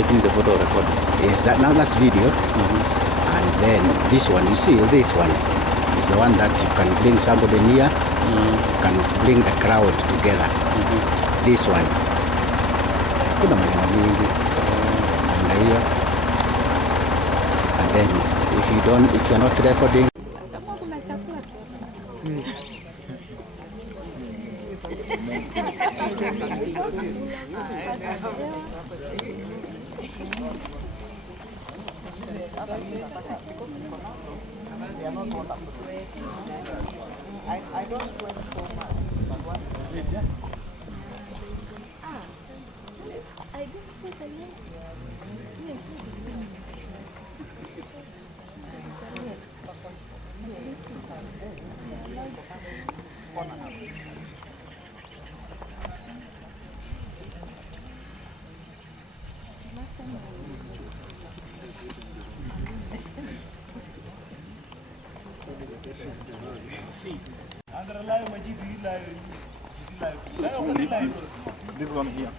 taking the photo recording? Yes, that's video. And then this one, you see, this one is the one that you can bring somebody near, can bring the crowd together. This one. Kuna maneno mingi. And then if you're not recording, I don't sweat so much, but once it's I didn't say the name. This one here.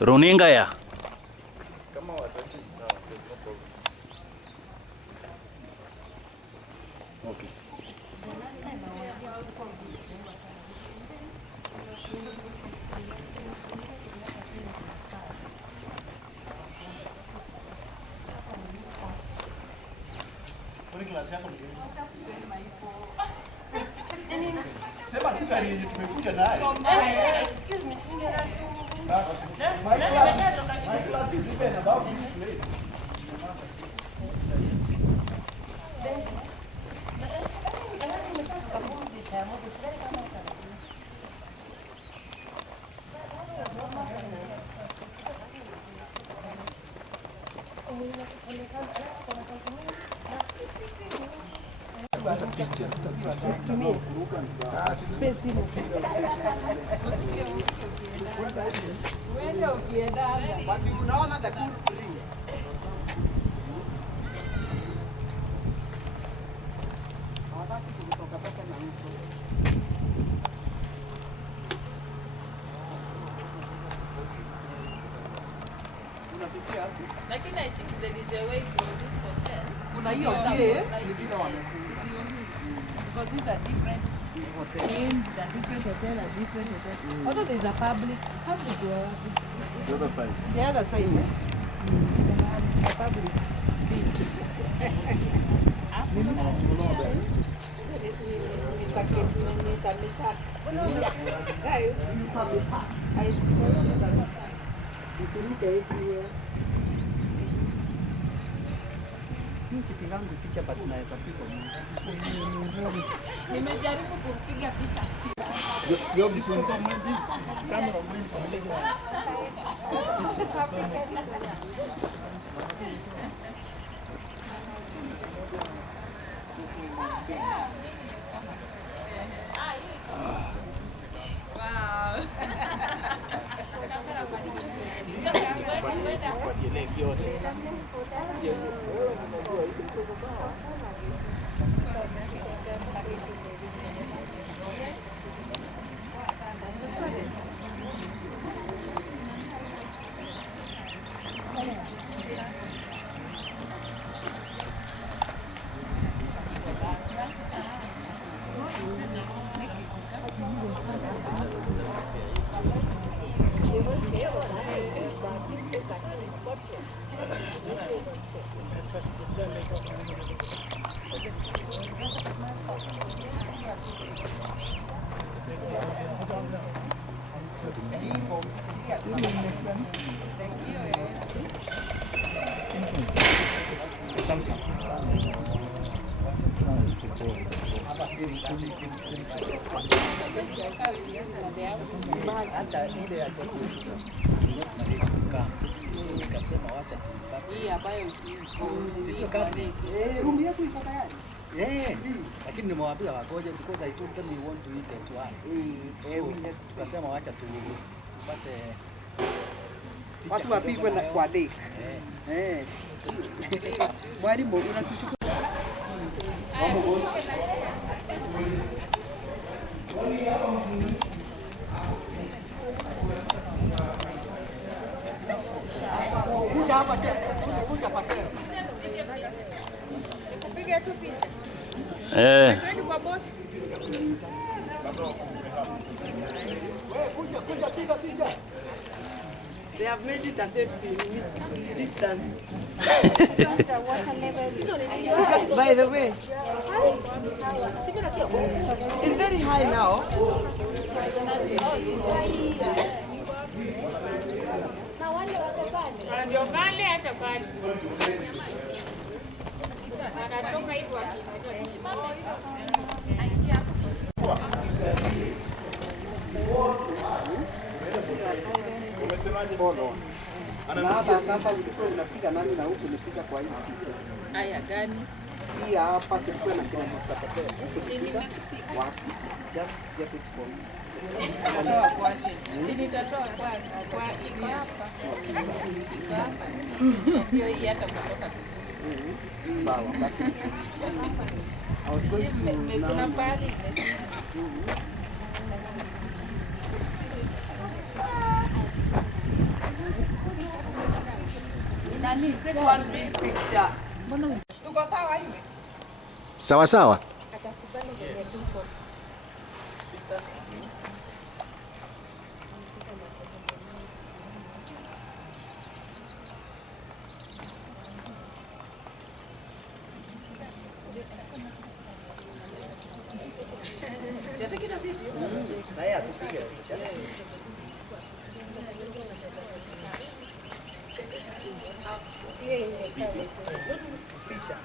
Runinga ya. Okay. Sema tu gari yenye tumekuja nayo. Excuse me. My class is even above this place. unaona the good breeze. Hawataki kutoka toka na mtu. Unafikia hapo? Lakini I think there is a way from this hotel. Kuna hiyo gate ni vile wamefunga. Because these are different inns and different hotels and different hotels. Although there is a public where? The other side. The other side, yeah? The public. Sipigangu picha but naweza piga mimi. Nimejaribu kupiga picha. Yo this one this camera Hata ile ya nikasema wacha tuipate. Hii ambayo Room yetu iko tayari. Lakini nimewaambia wagoje because I told them we want to eat at one. Tukasema wacha tupate watu wapigwe kwa lake. Mwalimu unatuchukua Kuja hapa kuja pateo. Kupiga tu picha. Eh. Kwa boti. Kuja piga picha. They have made it a safety distance. By the way, it's very high now. Ndio pale hata pale. Anatoka hivyo akisimama aingia Hapa sasa ulikuwa unapiga nani na huku unapiga kwa hii picha. Haya gani? Hii hapa tulikuwa na kina Mr. Patel. Wapi? Just get it from me. Nitatoa kwake. Si nitatoa kwake. Kwa iko hapa. Iko hapa. Hiyo hii hata kutoka. Sawa basi. I was going to Kuna pale. Nani? Take one big picture. Tuko sawa hivi? Sawa sawa. na yeye atupige picha. Picha.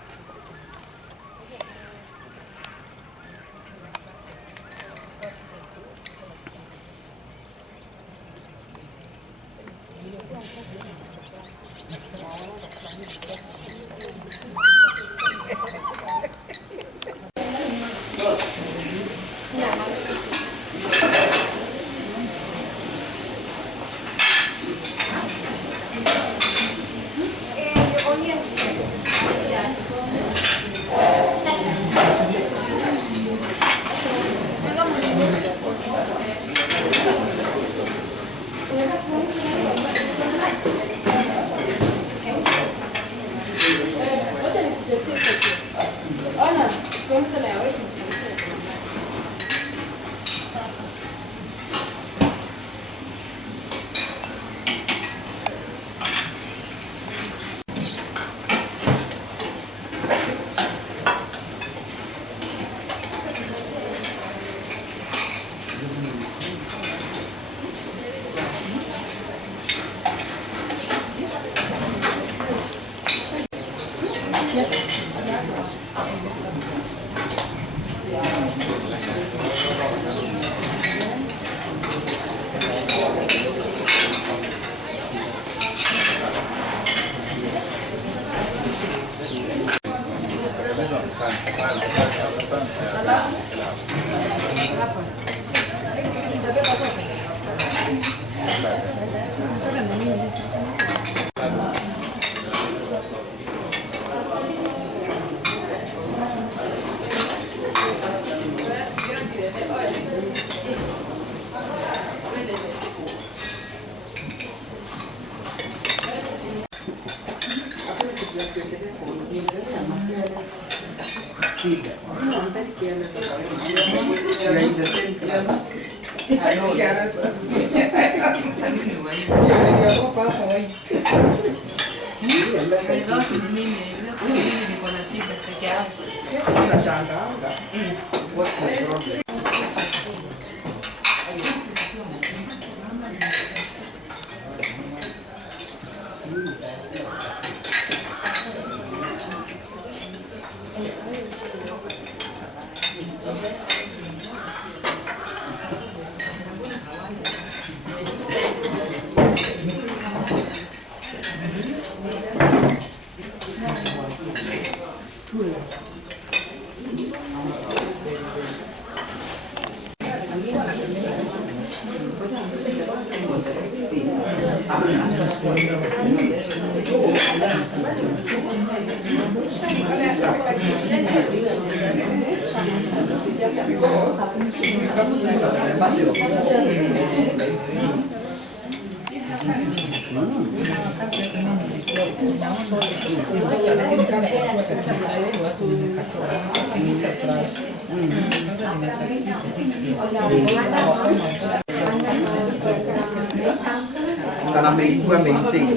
Karena gue maintain.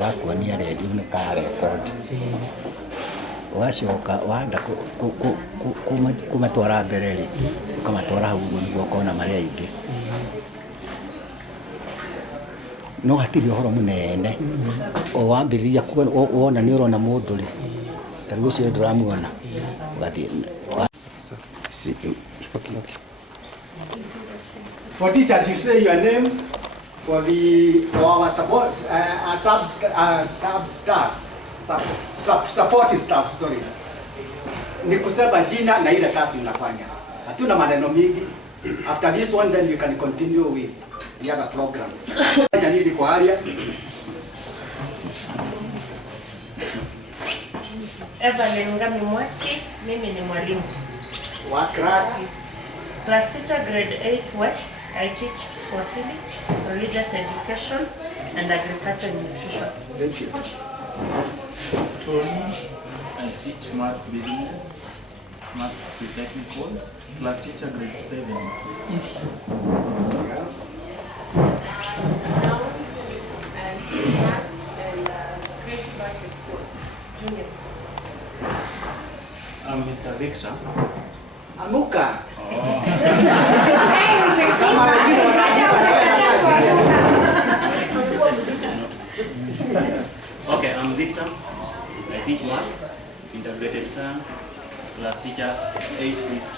Wakuonia redio nĩ ka record wacoka wanda kumatwara mbere rĩ ũkamatwara hau nĩguo ũkona marĩa aingĩ no hatirĩ ũhoro mũnene o wambĩrĩria wona nĩ ũrona mũndũ rĩ ta rĩu ũcio ndũramuona ũgathiĩ For teachers, you say your name. For our support support staff, sorry. Ni kusema jina na ile kazi unafanya. Hatuna maneno mingi. After this one then you can continue with the other program. Janili kwa haria. Evelyn Ngami Mwati, mimi ni mwalimu. Wa class Teacher grade 8 West. I teach Swahili, religious education and agriculture and nutrition. Thank you. Tony, I teach math business, maths pre-technical, class teacher grade 7, East. I'm Mr. Victor. Amuka. Okay, I'm Victor. I teach maths, integrated science, class teacher 8 East.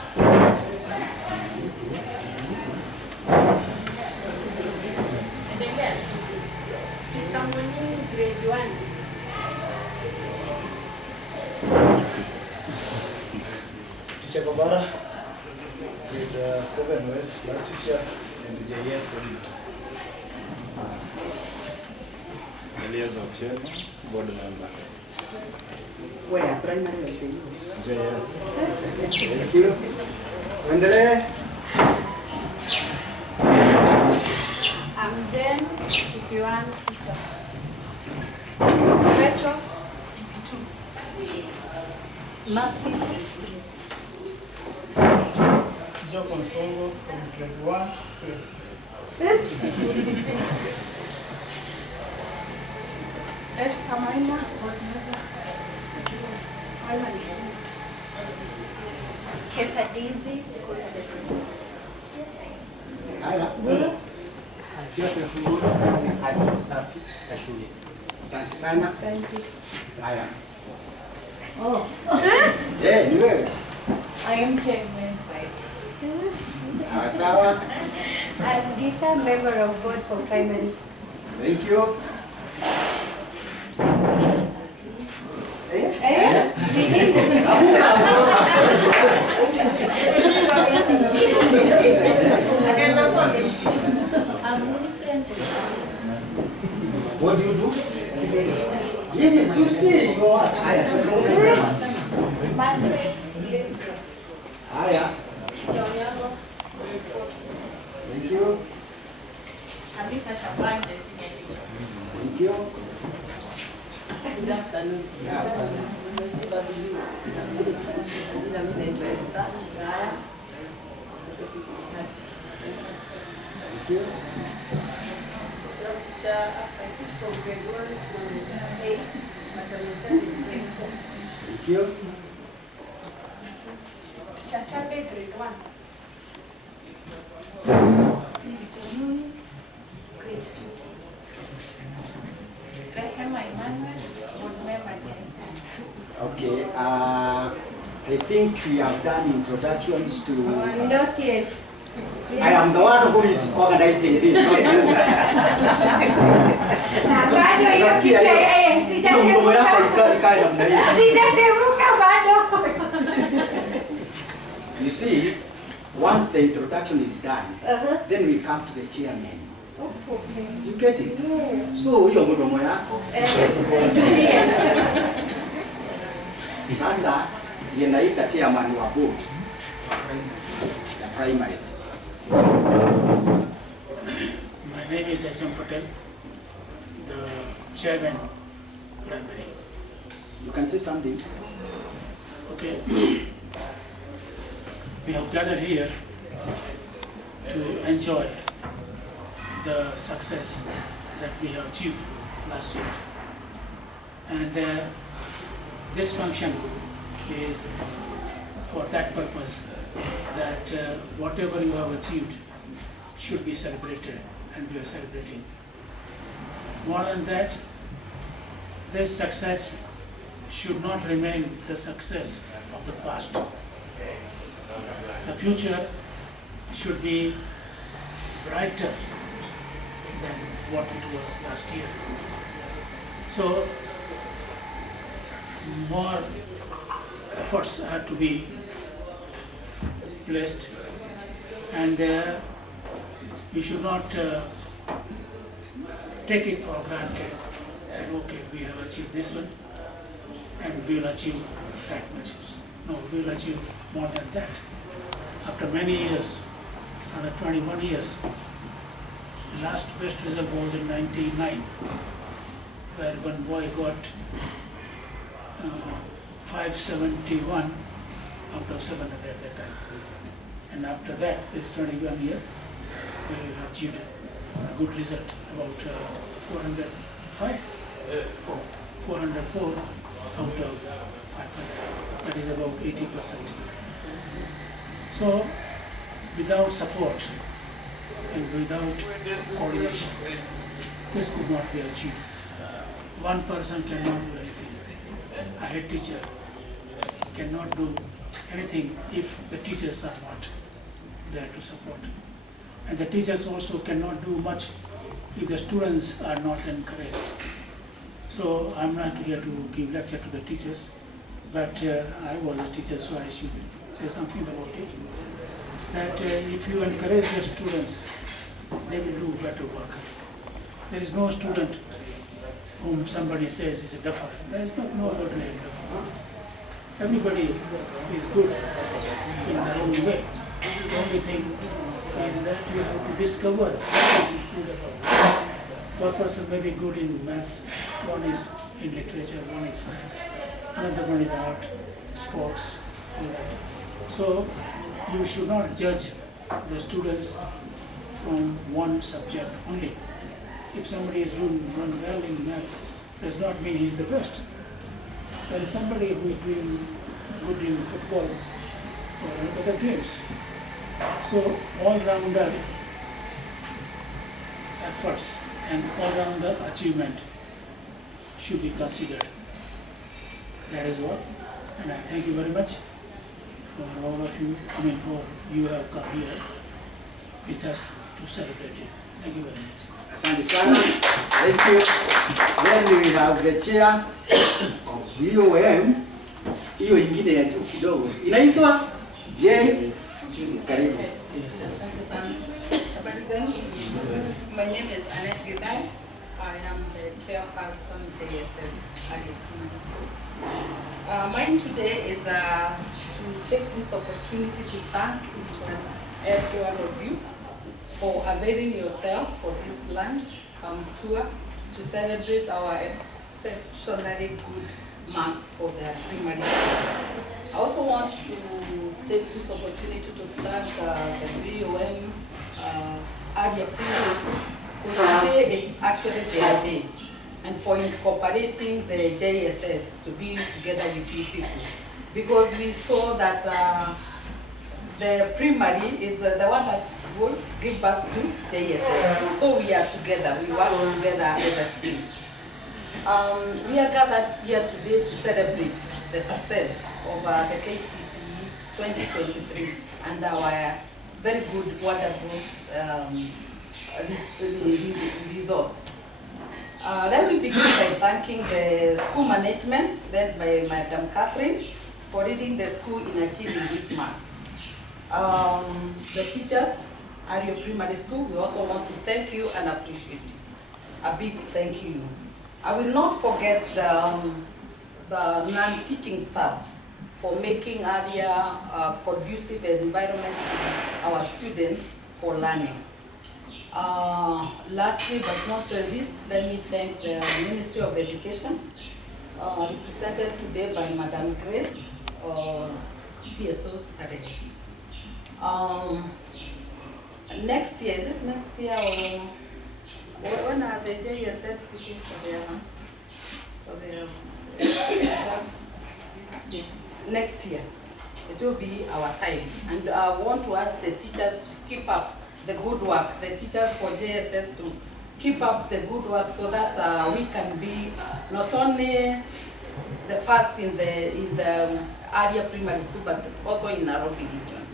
Teacher Mwini, grade 1. Teacher Babara, grade 7 West, class teacher and JS lead. Elias Opchel, board member. Where? Primary or JS? JS. Thank you. Endelee. I'm Jen, EP1 teacher. Rachel, EP2. Mercy. Joe Consongo from grade 1, grade 6. Esther Maina, Kefa Daisy, school secretary. Haya. Joseph Mburu, hali usafi ya shule. Asante sana. Haya. Oh. Ni wewe. I am chairman 5. Sawa sawa. I'm Gita, member of board for primary. Thank you. What do you do? Yes, you see. Haya. Thank you. Abisa Shaban, the senior teacher. Thank you. Good afternoon. Thank you. Teacher, I teach from grade 1 to 8, maternity and grade 4. Thank you. Teacher Tabe, grade 1. Grade 2. Rehema Emmanuel, board member JSS. Okay. I think we have done introductions to. Not yet. I am the one who is organizing this. Not you. Bado hiyo picha yeye sija Hiyo mdomo yako ikae namna hiyo. Sijachemuka bado. You see, once the introduction is done, then we come to the chairman. You get it? So hiyo mdomo yako. Sasa yenaita chairman wa board ya primary. My name is S.M. Patel, the chairman primary. You can say something. Okay. We have gathered here to enjoy the success that we have achieved last year. And this function is for that purpose, that whatever you have achieved should be celebrated, and we are celebrating. More than that, this success should not remain the success of the past. The future should be brighter than what it was last year. So, more efforts have to be placed, and we should not take it for granted that okay, we have achieved this one and we will achieve that much. No, we will achieve more than that. After many years, another 21 years, the last best result was in 1999, where one boy got 571 out of 700 at that time. And after that, this 21 year, we have achieved a good result, about 404 out of 500. That is about 80%. So, without support and without coordination, this could not be achieved. One person cannot do anything. A head teacher cannot do anything if the teachers are not there to support. And the teachers also cannot do much if the students are not encouraged. So I'm not here to give lecture to the teachers, but I was a teacher, so I should say something about it. That if you encourage the students, they will do better work. There is no student whom somebody says is a duffer. There is nobody like duffer. Everybody is good in their own way. The only thing is that you have to discover what is good about it. One person may be good in maths, one is in literature, one is science, another one is art, sports, all that. So you should not judge the students from one subject only. If somebody is doing well in maths, does not mean he is the best. There is somebody who is doing good in football or other games. So all-rounder efforts and all-rounder achievement should be considered. That is all. And I thank you very much for all of you, for you have come here with us to celebrate it. Thank you very much. Asante sana. Thank you. Then we have the chair of BOM. Hiyo ingine ya juu kidogo. Inaitwa J. Karibu. Asante sana. Habari zenu? My name is Annette Gidai. I am the chairperson JSS Early Primary School. Mine today is to take this opportunity to thank each and every one of you for availing yourself for this lunch tour to celebrate our exceptionally good marks for the primary school. I also want to take this opportunity to thank the BOM Early Primary School, because today it's actually their day, and for incorporating the JSS to be together with you people, because we saw that the primary is the one that will give birth to JSS. So we are together, we work together as a team. We are gathered here today to celebrate the success of the KCPE 2023 and our very good, wonderful results. Let me begin by thanking the school management led by Madam Catherine for leading the school in achieving this mark. The teachers at your primary school, we also want to thank you and appreciate you. A big thank you. I will not forget the non-teaching staff for making a conducive environment to our students for learning. Lastly but not least, let me thank the Ministry of Education, represented today by Madam Grace, CSO strategy. Next year, is it next year or when are the JSS sitting for their exams? Next year, it will be our time. And I want to ask the teachers to keep up the good work, the teachers for JSS to keep up the good work so that we can be not only the first in the area primary school, but also in Nairobi region.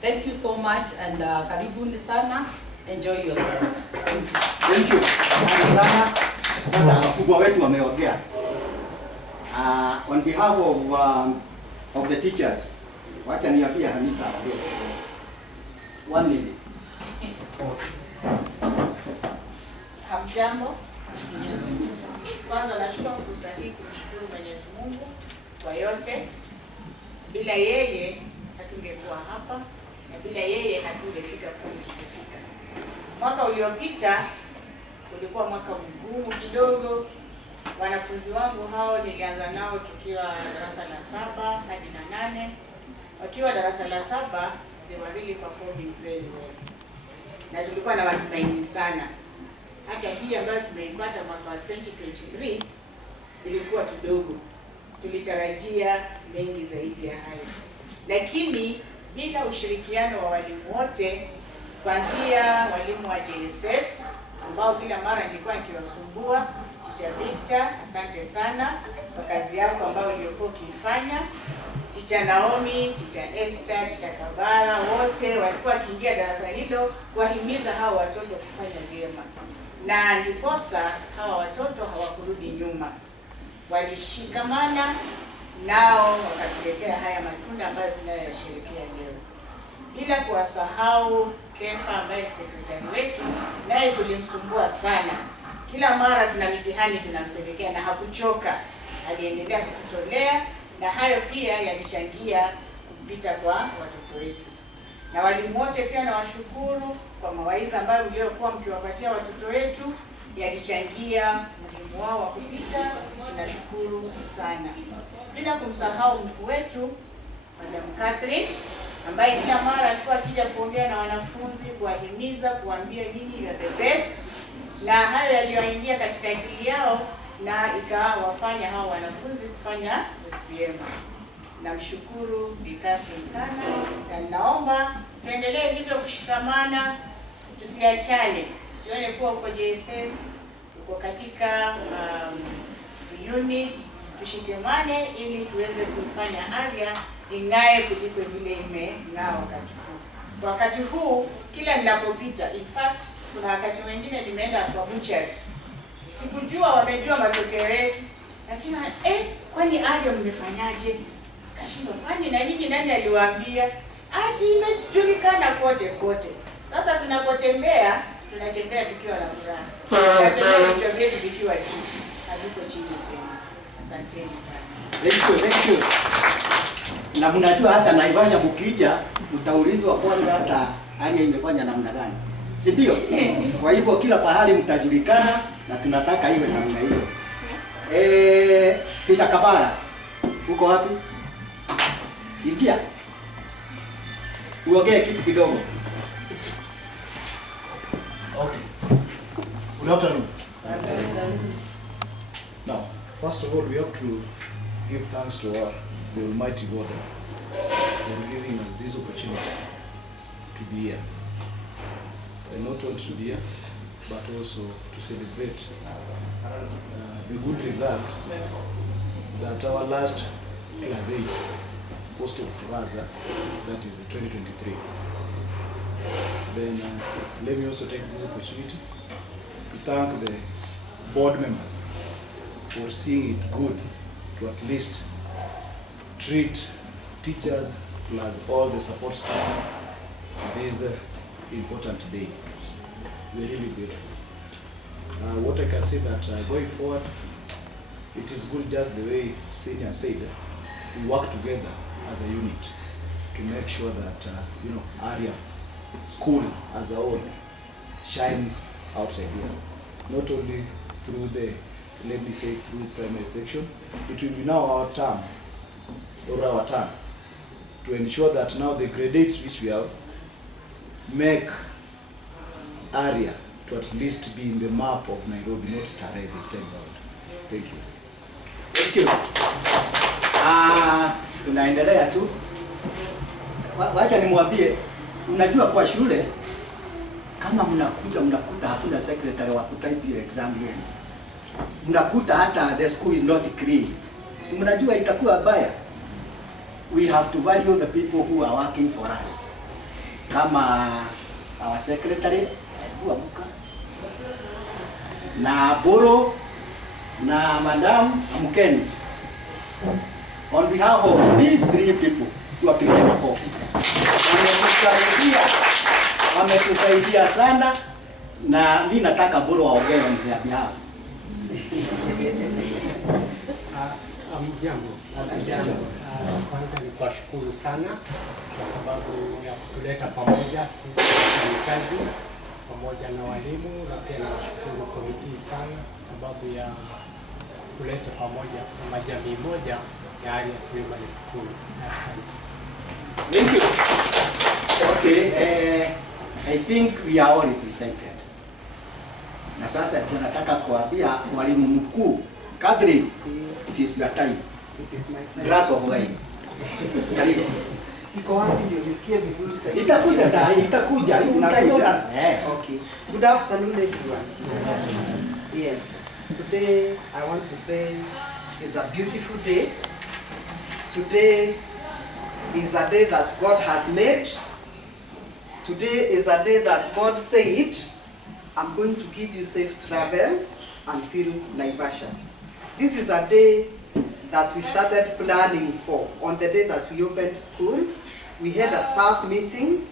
Thank you so much, and karibuni sana. Enjoy yourself. Thank you. Sana. Sasa wakubwa wetu wameongea. On behalf of the teachers, wacha niambie Hamisa. 1 minute. Hamjambo. Kwanza nachukua fursa hii kumshukuru Mwenyezi Mungu kwa yote. Bila yeye hatungekuwa hapa na bila yeye hatungefika kule tulifika. Mwaka uliopita ulikuwa mwaka mgumu kidogo. Wanafunzi wangu hao nilianza nao tukiwa darasa la 7 hadi la 8. Wakiwa darasa la 7, they were really performing very well. Na tulikuwa na matumaini sana. Hata hii ambayo tumeipata mwaka 2023 ilikuwa kidogo. Tulitarajia mengi zaidi ya hayo. Lakini bila ushirikiano wa walimu wote, kuanzia walimu wa JSS ambao kila mara nilikuwa nikiwasumbua, Teacher Victor, asante sana kwa kazi yako ambayo uliokuwa ukifanya. Teacher Naomi, Teacher Esther, Teacher Kabara, wote walikuwa wakiingia darasa hilo kuwahimiza hao watoto kufanya vyema. Na ndiposa hawa watoto hawakurudi nyuma. Walishikamana nao wakatuletea haya matunda ambayo tunayoyasherehekea leo. Bila kuwasahau Kefa ambaye sekretari wetu, naye tulimsumbua sana. Kila mara tuna mitihani tunamselekea na hakuchoka. Aliendelea kututolea na hayo pia yalichangia kupita kwa watoto wetu. Na walimu wote pia nawashukuru kwa mawaidha ambayo mliokuwa mkiwapatia watoto wetu, yalichangia mlimu wao wa kupita. Tunashukuru sana. Bila kumsahau mkuu wetu Madam Catherine ambaye kila mara alikuwa akija kuongea na wanafunzi, kuwahimiza, kuambia nyinyi you are the best, na hayo yaliyoingia katika akili yao na ikawafanya hao wanafunzi kufanya vyema. Namshukuru Bi Catherine sana, na naomba tuendelee hivyo kushikamana, tusiachane. Sione kuwa uko JSS, uko katika unit, tushikamane ili tuweze kufanya area ing'ae kuliko vile imeng'aa wakati huu. Kila ninapopita, in fact kuna wakati wengine nimeenda kwa butchery, sikujua wamejua matokeo yetu, lakini kwani area mmefanyaje? Kashinda, kwani na nyinyi nani aliwaambia? Ati imejulikana kote kote. Sasa tunapotembea tukiwa na furaha. Tunatembea vichwa vyetu vikiwa juu, haviko chini tena. Asanteni sana. Thank you. Na mnajua hata Naivasha mkija mtaulizwa kwanza hata hali imefanya namna gani. Si ndio? Kwa hivyo kila pahali mtajulikana na tunataka iwe namna hiyo. Kisha Kabara. Uko wapi? Ingia. Uongee kitu kidogo. Okay. Good afternoon. Now, first of all, we have to give thanks to the Almighty God for giving us this opportunity to be here. And not only to be here, but also to celebrate the good result that our last class 8 posted for us, that is 2023. Then let me also take this opportunity to thank the board members for seeing it good to at least treat teachers plus all the support staff this important day. We're really grateful. What I can say that going forward, it is good just the way Senior said, we work together as a unit to make sure that, area, school as a whole shines outside here. Not only through through primary section, it will be now our turn to ensure that now the grade 8 which we have make area to at least be in the map of Nairobi, not Starehe this time around. Thank you. Thank you. Tunaendelea tu. Wacha nimwambie, unajua kwa shule kama mnakuta hatuna secretary wa kutype your exam here. Mnakuta hata the school is not clean. Si mnajua itakuwa baya. We have to value the people who are working for us. Kama our secretary, Buka, na Boro, na Madam Amukeni. On behalf of these three people, tuwapigie makofi. Wametusaidia sana, na mimi nataka Boro waongee on their behalf. Jambo. Kwanza ni kuwashukuru sana kwa sababu ya kutuleta pamoja sisi wafanyakazi pamoja na walimu, na pia nawashukuru komiti sana kwa sababu ya kuleta pamoja kama jamii moja ya Area Primary School. Asante. Thank you. Okay, I think we are all represented. Na sasa tunataka kuambia mwalimu mkuu, Catherine, it is your time. It is my time. Glass of wine. Karibu. Iko wapi ndio nisikie vizuri sasa? Itakuja sasa, itakuja. Okay. Good afternoon everyone. Yes. Today I want to say is a beautiful day. Today is a day that God has made. Today is a day that God said, I'm going to give you safe travels until Naivasha. This is a day that we started planning for. On the day that we opened school, we had a staff meeting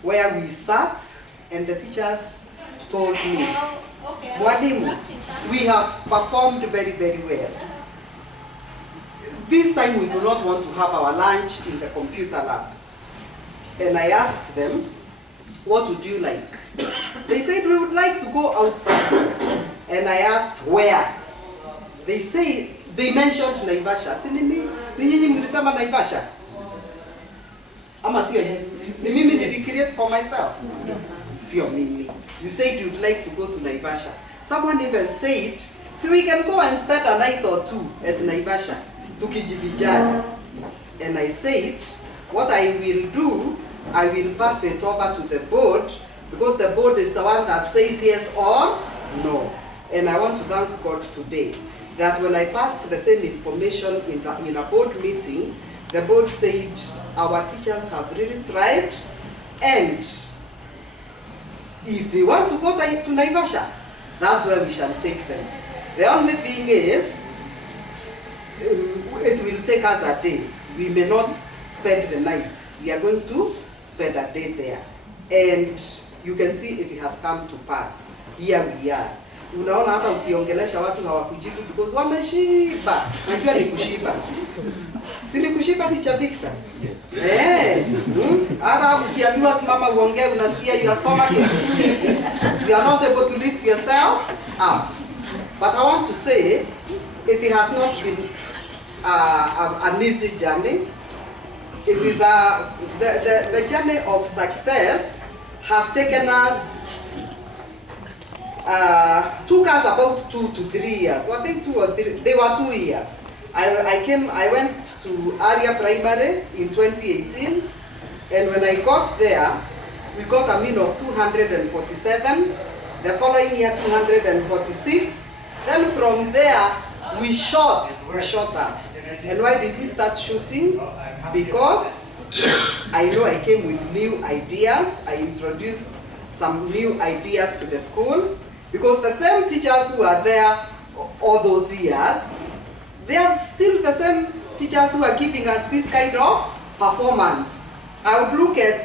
where we sat and the teachers told me, Mwalimu, we have performed very, very well. This time we do not want to have our lunch in the computer lab. And I asked them, what would you like? They said, we would like to go outside. And I asked, where? They say, they mentioned Naivasha. Si ni nyinyi mlisema Naivasha? Ama sio? Ni mimi did create for myself? Sio mimi. You said you'd like to go to Naivasha. Someone even said, so we can go and spend a night or two at Naivasha. Tukijibijana. And I said, what I will do, I will pass it over to the board, because the board is the one that says yes or no. And I want to thank God today that when I passed the same information in a board meeting, the board said our teachers have really tried, and if they want to go to Naivasha, that's where we shall take them. The only thing is, it will take us a day. We may not spend the night. We are going to spend a day there. And you can see it has come to pass. Here we are. Unaona hata ukiongelesha watu hawakujibu because wameshiba. Najua ni kushiba tu. Si ni kushiba Teacher Victor? Yes. Hata ukiambiwa simama uongee unasikia your stomach is full. You are not able to lift yourself up. But I want to say it has not been an easy journey. It is the journey of success has taken us took us about 2 to 3 years. So I think 2 or 3. They were 2 years. I went to Area Primary in 2018, and when I got there, we got a mean of 247. The following year, 246. Then from there, we shot up. And why did we start shooting? Because I know I came with new ideas. I introduced some new ideas to the school. Because the same teachers who are there all those years, they are still the same teachers who are giving us this kind of performance. I would look at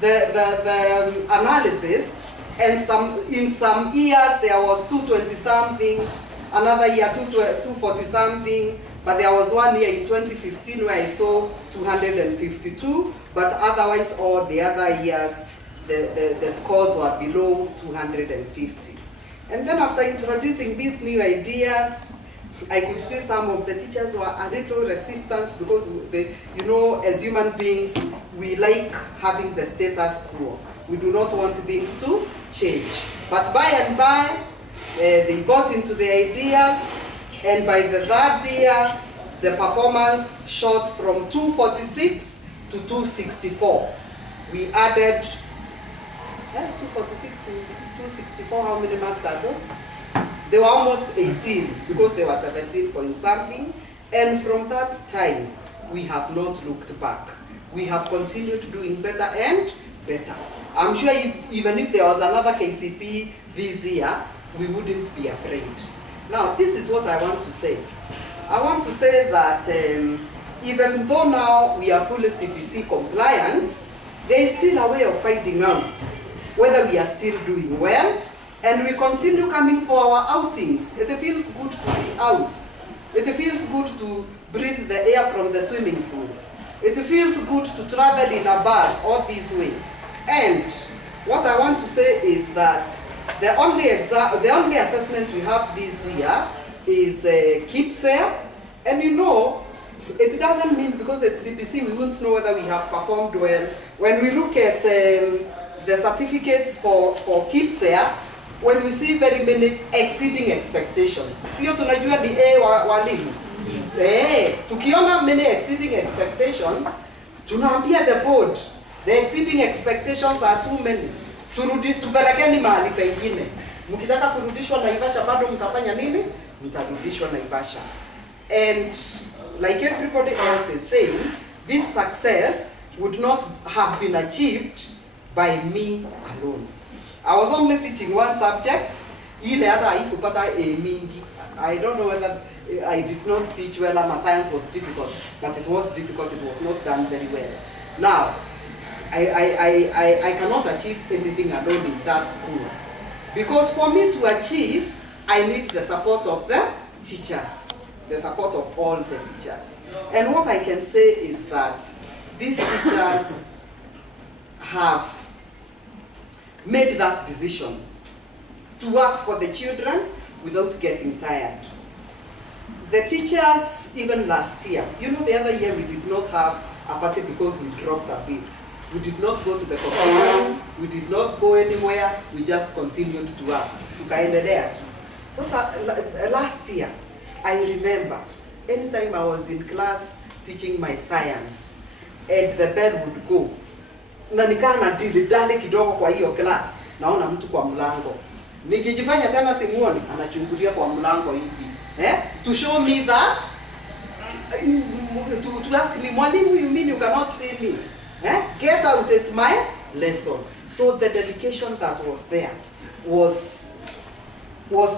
the analysis, and in some years there was 220 something, another year 240 something, but there was one year in 2015 where I saw 252, but otherwise all the other years the scores were below 250. And then after introducing these new ideas, I could see some of the teachers were a little resistant because as human beings, we like having the status quo. We do not want things to change. But by and by, they got into the ideas, and by the third year, the performance shot from 246 to 264. We added 246 to 264, how many marks are those? They were almost 18 because they were 17 point something. And from that time, we have not looked back. We have continued doing better and better. I'm sure even if there was another KCP this year, we wouldn't be afraid. Now, this is what I want to say. I want to say that even though now we are fully CPC compliant, there is still a way of finding out whether we are still doing well, and we continue coming for our outings. It feels good to be out. It feels good to breathe the air from the swimming pool. It feels good to travel in a bus all this way. And what I want to say is that the only assessment we have this year is KIPSEA, and it doesn't mean because it's CPC we won't know whether we have performed well. When we look at the certificates for KIPSEA, when we see very many exceeding expectation, sio tunajua ni walimu. Tukiona many exceeding expectations, tunaambia the board, the exceeding expectations are too many. Tupelekeni mahali pengine. Mkitaka kurudishwa Naivasha bado mtafanya nini? Mtarudishwa Naivasha. And like everybody else is saying, this success would not have been achieved by me alone. I was only teaching one subject. Ile hata haikupata mingi. I don't know whether I did not teach well or my science was difficult, but it was difficult, it was not done very well. Now, I cannot achieve anything alone in that school. Because for me to achieve, I need the support of the teachers, the support of all the teachers. And what I can say is that these teachers have made that decision to work for the children without getting tired. The teachers, even last year, the other year we did not have a party because we dropped a bit. We did not go to the computer, we did not go anywhere, we just continued to work. Tukaendelea tu. So last year, I remember, anytime I was in class teaching my science, and the bell would go, na nikaa na dilidali kidogo kwa hiyo class, naona mtu kwa mlango. Nikijifanya tena simuoni, anachungulia kwa mlango hivi. To show me that, to ask me, mwalimu, you mean you cannot see me? Get out, it's my lesson. So the dedication that was there was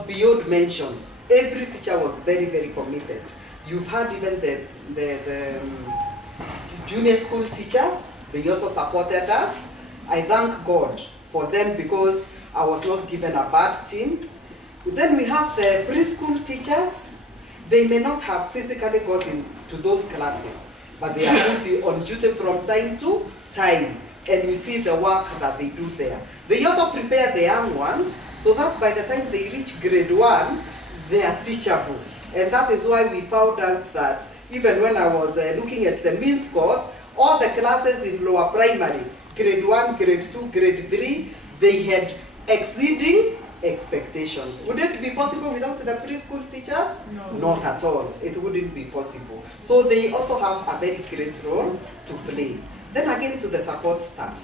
beyond mention. Every teacher was very, very committed. You've had even the junior school teachers, they also supported us. I thank God for them because I was not given a bad team. Then we have the preschool teachers. They may not have physically got into those classes, but they are on duty from time to time. And we see the work that they do there. They also prepare the young ones so that by the time they reach grade 1, they are teachable. And that is why we found out that even when I was looking at the mean scores, all the classes in lower primary, grade 1, grade 2, grade 3, they had exceeding expectations. Would it be possible without the preschool teachers? No. Not at all. It wouldn't be possible. So they also have a very great role to play. Then again to the support staff.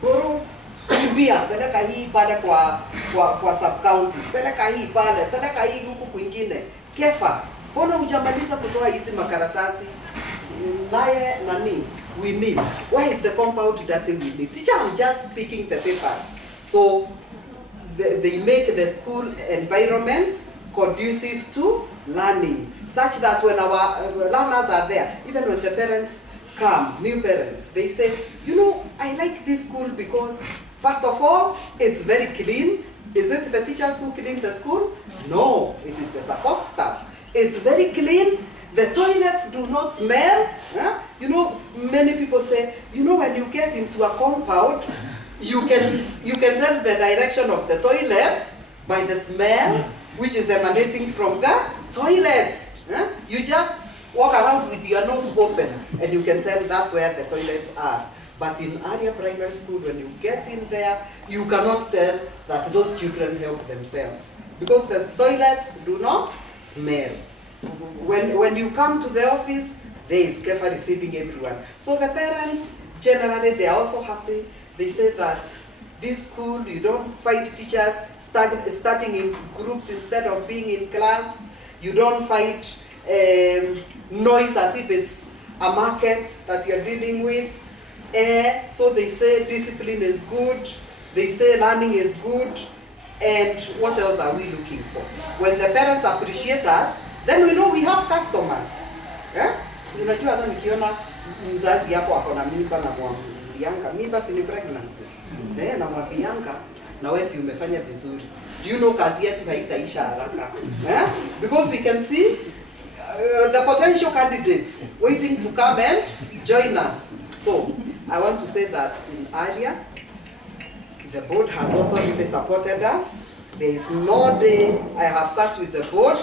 Guru, kimbia, peleka hii pale kwa sub-county, peleka hii pale, peleka hii huku kwingine. Kefa, mbona hujamaliza kutoa hizi makaratasi? Naye nani? We need. Why is the compound that we need? Teacher, I'm just picking the papers. So they make the school environment conducive to learning, such that when our learners are there, even when the parents come, new parents, they say, you know, I like this school because, first of all, it's very clean. Is it the teachers who clean the school? No, it is the support staff. It's very clean. The toilets do not smell. You know, many people say, you know, when you get into a compound, you can tell the direction of the toilets by the smell which is emanating from the toilets. You just walk around with your nose open and you can tell that's where the toilets are. But in Aria Primary School, when you get in there, you cannot tell that those children help themselves because the toilets do not smell. When you come to the office, there is careful receiving everyone. So the parents, generally, they are also happy. They say that this school, you don't fight teachers starting in groups instead of being in class. You don't fight noise as if it's a market that you're dealing with. So they say discipline is good. They say learning is good. And what else are we looking for? When the parents appreciate us, then we know we have customers. Unajua hata nikiona mzazi hapo ako na mimba na mwambianga, mimba si ni pregnancy. Na mwambianga, na wewe si umefanya vizuri. Do you know kazi yetu haitaisha haraka? Because we can see the potential candidates waiting to come and join us. So, I want to say that in Aria, the board has also really supported us. There is no day I have sat with the board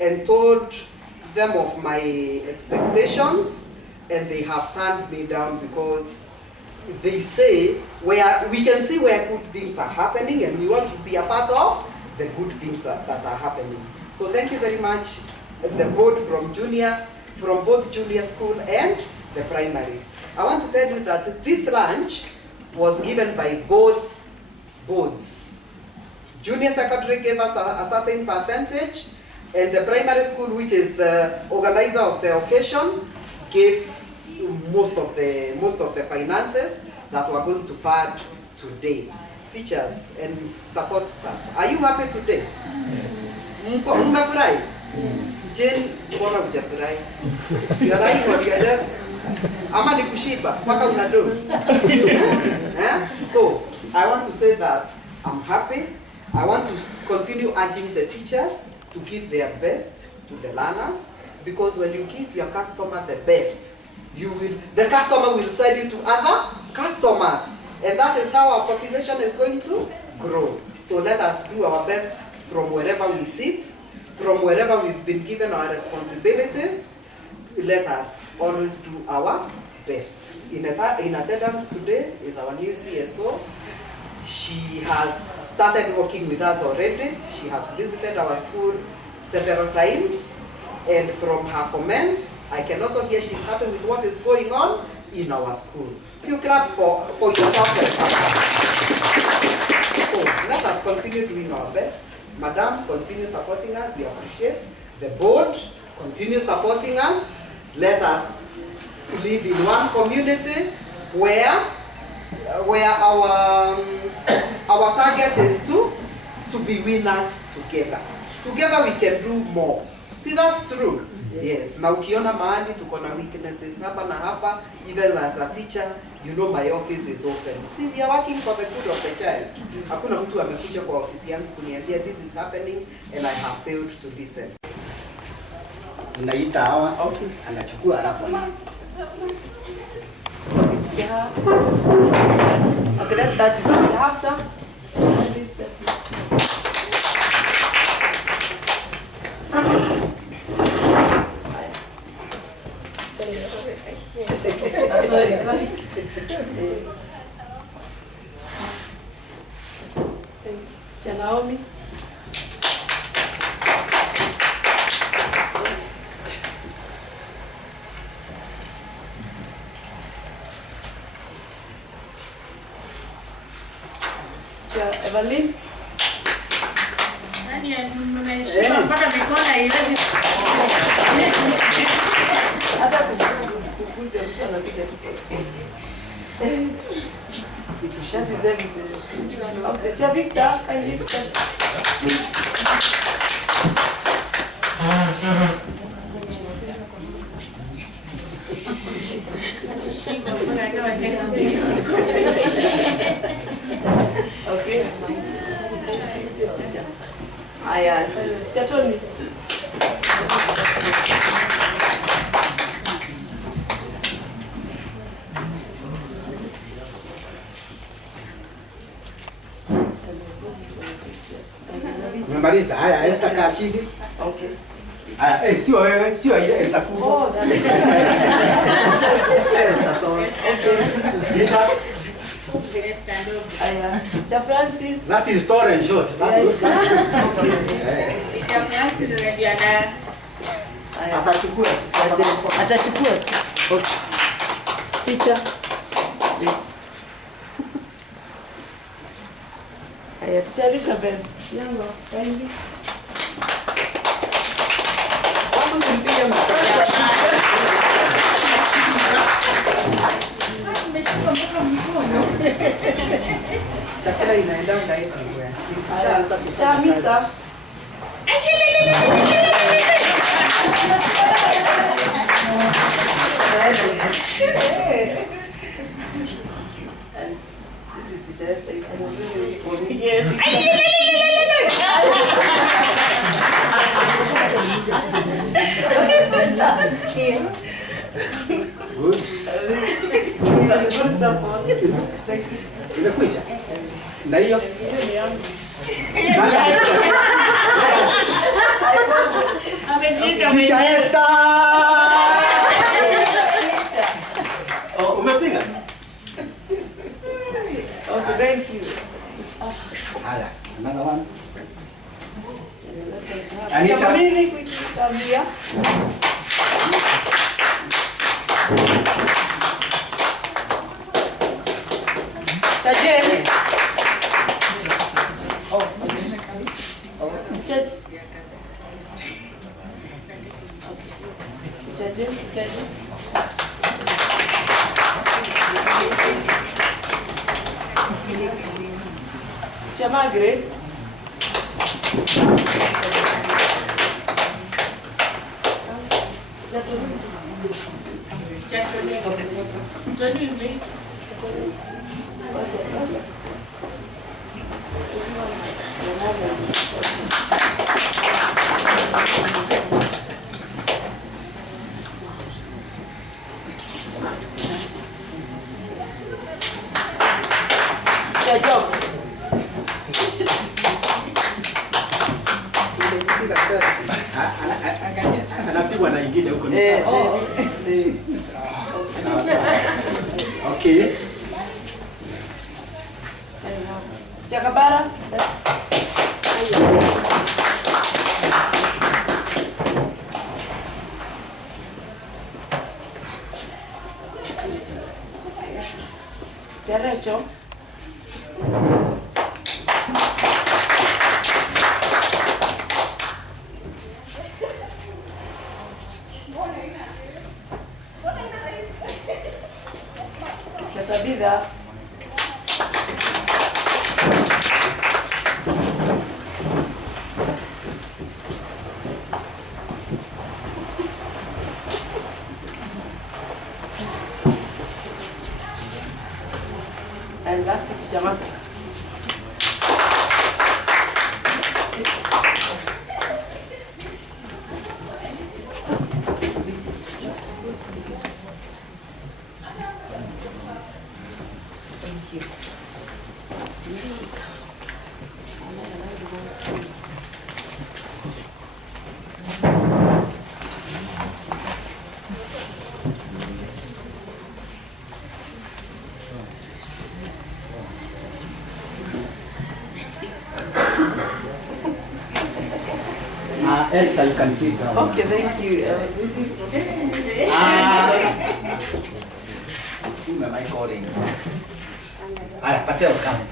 and told them of my expectations, and they have turned me down because they say where we can see where good things are happening, and we want to be a part of the good things that are happening. So thank you very much, the board from both junior school and the primary. I want to tell you that this lunch was given by both boards. Junior secondary gave us a certain percentage, and the primary school, which is the organizer of the occasion, gave most of the finances that we're going to fund today. Teachers and support staff. Are you happy today? Yes. Mmefurahi? Yes. Jane, mbona hujafurahi? You're lying on your desk. Ama ni kushiba, mpaka una dose. So, I want to say that I'm happy. I want to continue urging the teachers to give their best to the learners, because when you give your customer the best, the customer will sell you to other customers, and that is how our population is going to grow. So let us do our best from wherever we sit, from wherever we've been given our responsibilities. Let us always do our best. In attendance today is our new CSO. She has started working with us already. She has visited our school several times, and from her comments, I can also hear she's happy with what is going on in our school. So you clap for yourself. So let us continue doing our best. Madam, continue supporting us. We appreciate. The board, continue supporting us. Let us live in one community where our target is to be winners together. Together we can do more. See, that's true. Yes. Na ukiona mahali tuko na weaknesses hapa na hapa, even as a teacher, you know my office is open. See, we are working for the good of the child. Hakuna mtu amekuja kwa ofisi yangu kuniambia this is happening and I have failed to listen. Unaita hawa, anachukua alafu Okay, let's start with Hafsa. Naomi. Evelyn. Nani ameshika mpaka mikono haiwezi. Hata kukuja mtu anakuja. That is evidence. Okay, Chair Victor, can you start? Okay. Aya, Teacher Tony. Umemaliza? Haya, Esther kaa chini. Okay. Haya, sio wewe, sio ile Esther kubwa. Oh, that is Esther Torres. Okay. Nita. Aya, Cha Francis. That is tall and short. Cha Francis anajiandaa. Atachukua. Atachukua. Okay. Picha. Aya, Teacher Elizabeth. Yango, kindly. Hapo simpige mkono. Chakula inaenda unaenda kwa. Cha Misa. And this is Teacher Esther. Yes. Good. Good support. Imekwisha. Na hiyo? Teacher Esther! Oh, umepiga? Okay, thank you. Haya, another one. Anita. Mimi kuitabia. Tajen. Oh, Teacher Margaret. For the photo. Job. Anapigwa na ingine huko ni sawa. Sawa sawa. Okay. Chakabara. Charecho. Chatabida. And last is Teacher Masa. Esther, you can sit down. Okay, thank you. Who am I calling? Aya, Patel, come.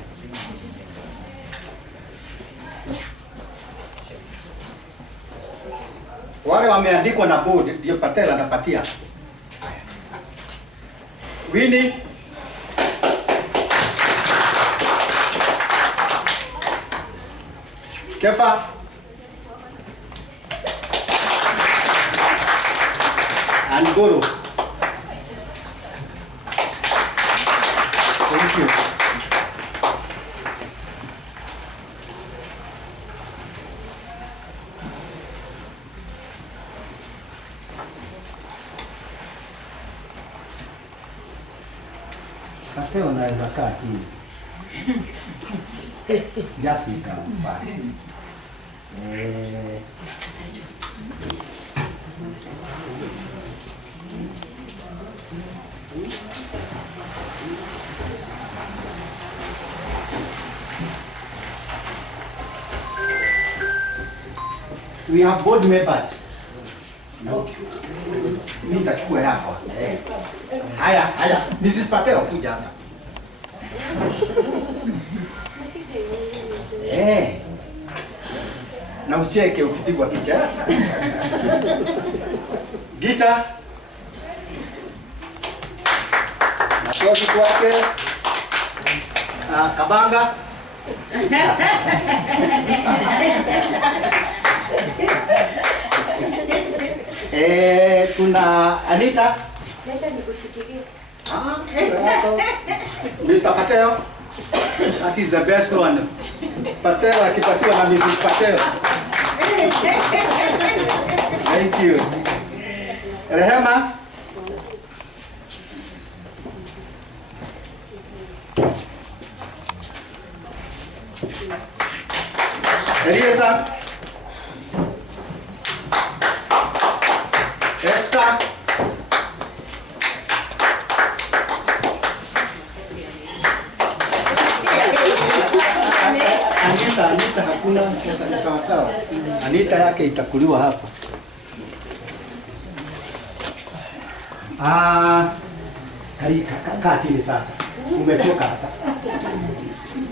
Wale wameandikwa na board ndio Patel atapatia. Winnie. Kefa. And Goro. Thank you. Katika unaweza kaa chini. Jessica basi. We have board members. No. Nitachukua yako. Haya, Mrs. Patel kuja hapa. Na ucheke ukipigwa picha. Gita. Makofi kwake. Kabanga. Kuna Anita. Leta nikushikilie. Mr. Patel. That is the best one. Patel akipatiwa na Mrs. Patel. Thank you. Rehema. Eliasa. Esther. Anita hakuna sasa, ni sawa sawa. Anita yake itakuliwa hapa. Kaa chini sasa. Umechoka hata.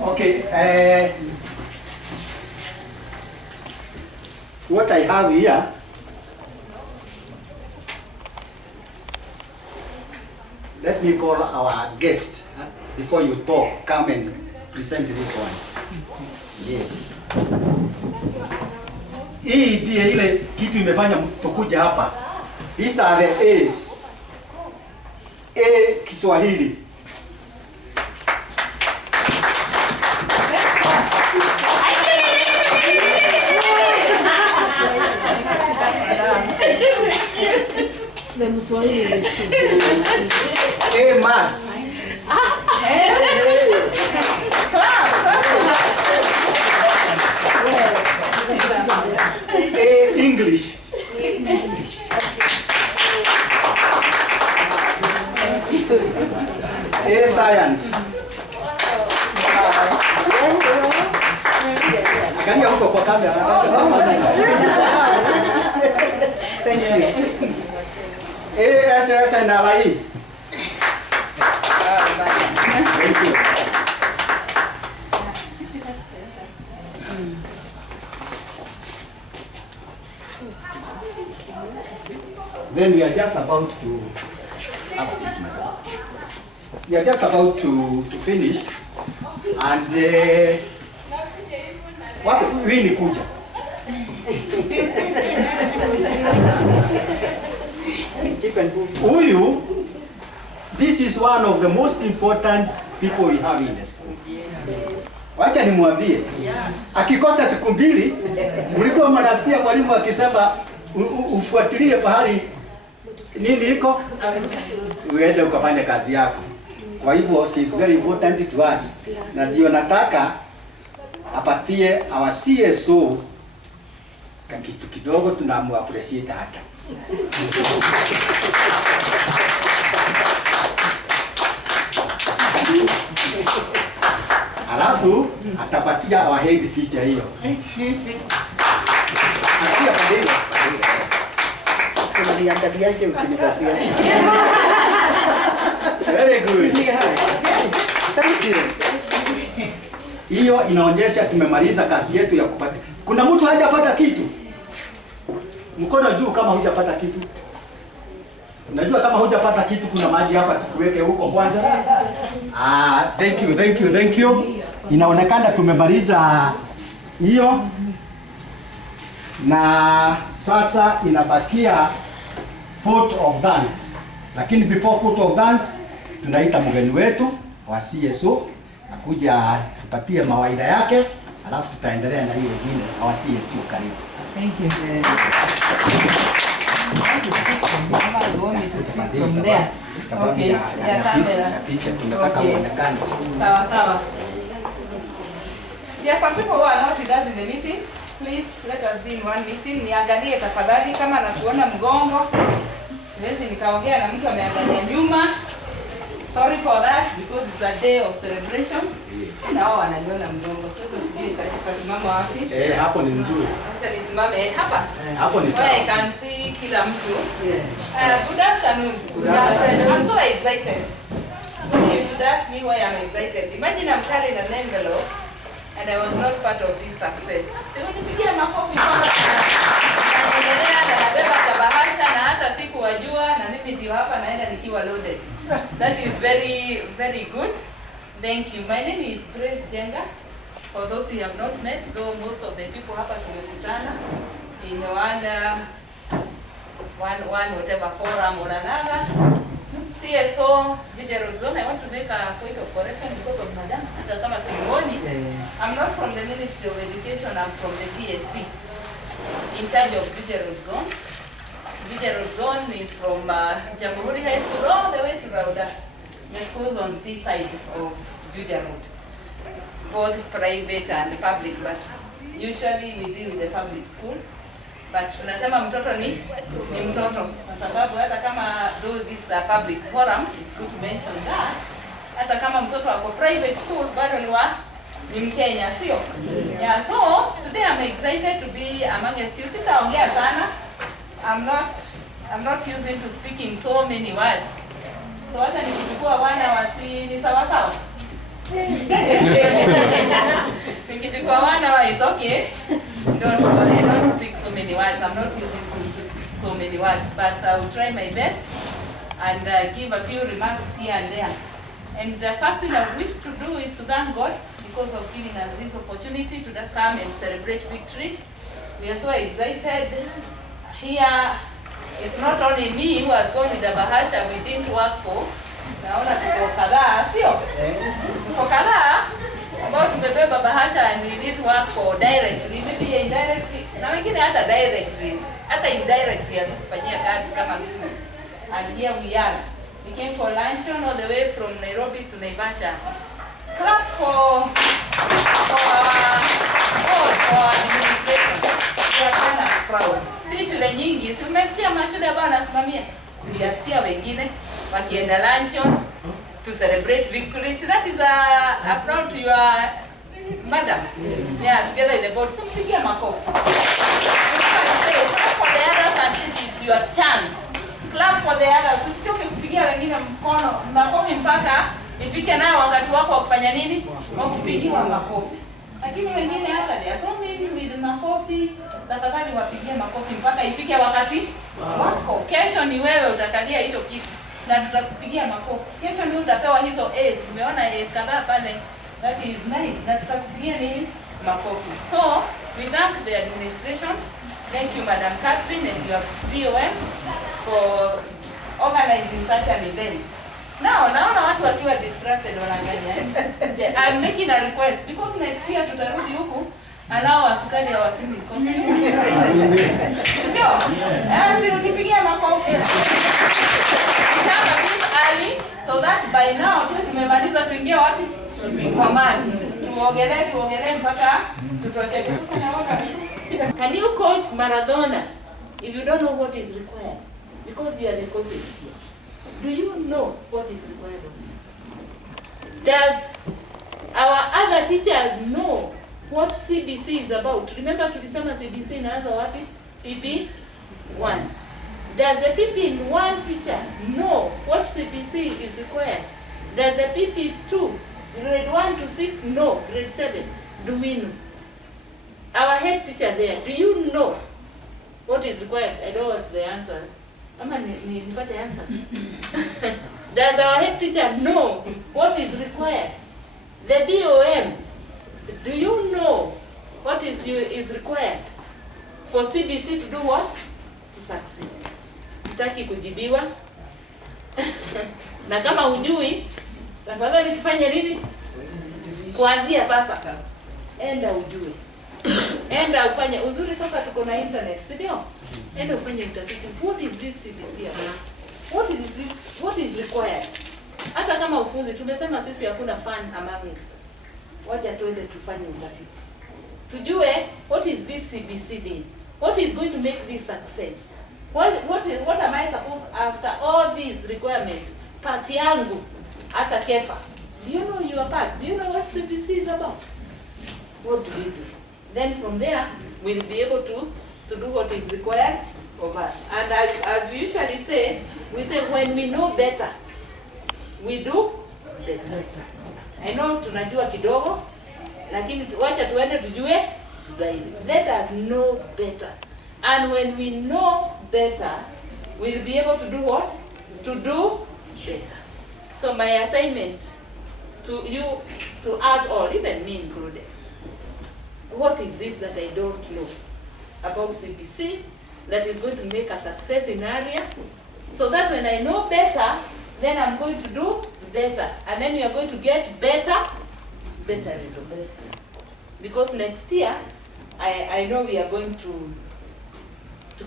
Okay, what I have here, let me call our guest before you talk. Come and present this one. Yes. Hii ndiye ile kitu imefanya tukuja hapa. These are the A's. A Kiswahili. A Maths. A English. A Science. Angalia huko kwa kamera. Thank you. ASS and LI. Thank you. Then we are just about to have a seat, madam. We are just about to finish, and what we ni kuja. Huyu, this is one of the most important people we have in the school. Wacha nimwambie, akikosa siku mbili, mlikuwa mnasikia mwalimu akisema ufuatilie pahali nini iko, uende ukafanya kazi yako. Kwa hivyo she is very important to us, na ndio nataka apatie our CSO kitu kidogo, tunamu appreciate hata. Alafu atapatia our head teacher hiyo. Atia padele. Unaniangaliaje ukinipatia? Very good. Thank you. Hiyo inaonyesha tumemaliza kazi yetu ya kupata. Kuna mtu hajapata kitu? Mkono juu kama hujapata kitu. Unajua kama hujapata kitu kuna maji hapa tukuweke huko kwanza. Thank you. Inaonekana tumemaliza hiyo, na sasa inabakia vote of thanks. Lakini before vote of thanks, tunaita mgeni wetu wa CSO akuja tupatie mawaidha yake, alafu tutaendelea na hiyo nyingine. Our CSO, karibu. Thank you. From there. Okay. Yeah, camera. Picha tunataka Okay. muonekane. Sawa sawa. There are some people who are not with us in the meeting. Please let us be in one meeting. Niangalie tafadhali kama natuona mgongo. Siwezi nikaongea na mtu ameangalia nyuma. Sorry for that because it's a day of celebration. Yes. Na wao wananiona mgongo. Sasa sijui nitasimama wapi. Hapo ni nzuri. Acha nisimame hapa. Hapo ni sawa. Where I can see kila mtu. Good afternoon. Good afternoon. I'm so excited. You should ask me why I'm excited. Imagine I'm carrying an envelope and I was not part of this success. Nipigia makofi kwamba naendelea na nabeba kabahasha na hata sikuwajua na mimi ndio hapa naenda nikiwa loaded. That is very, very good. Thank you. My name is Grace Jenga. For those who have not met, though most of the people hapa tumekutana in one whatever forum or another. CSO Digital Zone, I want to make a point of correction because of Madam. I'm not from the Ministry of Education, I'm from the PSC, in charge of Digital Zone. Digital Zone is from Jamhuri High School all the way to Rauda, the schools on this side of Juja Road, both private and public, but usually we deal with the public schools. But tunasema mtoto ni mtoto kwa sababu hata kama though this is a public forum, it's good to mention that hata kama mtoto wako private school bado ni Mkenya, sio? Yeah, so today I'm excited to be amongst you. Sitaongea sana. I'm not using to speak in so many words. So hata nikichukua wana wasi ni sawa sawa. Nikichukua wana wa is okay. Don't worry, I don't speak so many words. I'm not using to speak so many words, but I will try my best and give a few remarks here and there. And the first thing I wish to do is to thank God because of giving us this opportunity to come and celebrate victory. We are so excited. Here, it's not only me who has gone with the bahasha we didn't work for. Naona tuko kadhaa, sio? Tuko kadhaa ambao tumebeba bahasha and we didn't work for directly, maybe indirectly, na wengine hata directly, hata indirectly alikufanyia kazi kama mimi. And here we are. We came for luncheon all the way from Nairobi to Naivasha. Clap for our administration. We are kind of proud. Si shule nyingi, si umesikia mashule ambayo anasimamia? Sijasikia wengine wakienda luncheon to celebrate victory. So that is a proud to your madam. Yes. Yeah, together with the board. So mpigie makofi. Clap for the others until it's your chance. Clap for the others. Usichoke kupigia wengine mkono makofi mpaka ifike nayo wakati wako wa kufanya nini? Wa kupigiwa makofi. Lakini wengine hata there so many with makofi, tafadhali wapigie makofi mpaka ifike wakati wako. Kesho ni wewe utakalia hicho kitu na tutakupigia makofi. Kesho ni utapewa hizo A's. Tumeona A's kadhaa pale. That is nice. Na tutakupigia nini? Makofi. So, we thank the administration. Thank you Madam Catherine and your BOM for organizing such an event. Now, naona watu wakiwa distracted wanaangalia. I'm making a request because next year tutarudi huku allow us to carry our swimming costumes. Ndio? Si unipigia makofi. We have a bit early so that by now tumemaliza tuingie wapi? Kwa maji. Tuogelee mpaka tutosheke. Sasa naona can you coach Maradona if you don't know what is required? Because you are the coaches here. Do you know what is required of you? Does our other teachers know what CBC is about? Remember tulisema CBC inaanza wapi? PP1. Does the PP1 teacher know what CBC is required? Does the PP2, grade 1 to 6, know? Grade 7, do we know? Our head teacher there, do you know what is required? I don't want the answers. Nipate answers. Does our head teacher know what is required? The BOM, do you know what is is required for CBC to do what? To succeed. Sitaki kujibiwa. Na kama hujui, tafadhali tufanye nini? Kuanzia sasa. Enda ujue. Enda ufanye uzuri sasa tuko na internet, si ndio? Enda ufanye utafiti. What is this CBC about? What is required? Hata kama ufunzi tumesema sisi hakuna fun among youngsters. Wacha tuende tufanye utafiti. Tujue what is this CBC doing? What is going to make this success? What am I supposed after all these requirements? Part yangu hata kefa. Do you know your part? Do you know what CBC is about? What do we do? Then from there we'll be able to do what is required of us. And as we usually say, we say when we know better, we do better. I know tunajua kidogo, lakini wacha tuende tujue zaidi. Let us know better. And when we know better, we'll be able to do what? To do better. So my assignment to you, to us all, even me included, what is this that I don't know about CBC that is going to make a success in area, so that when I know better, then I'm going to do better, and then we are going to get better results. Because next year, I know we are going to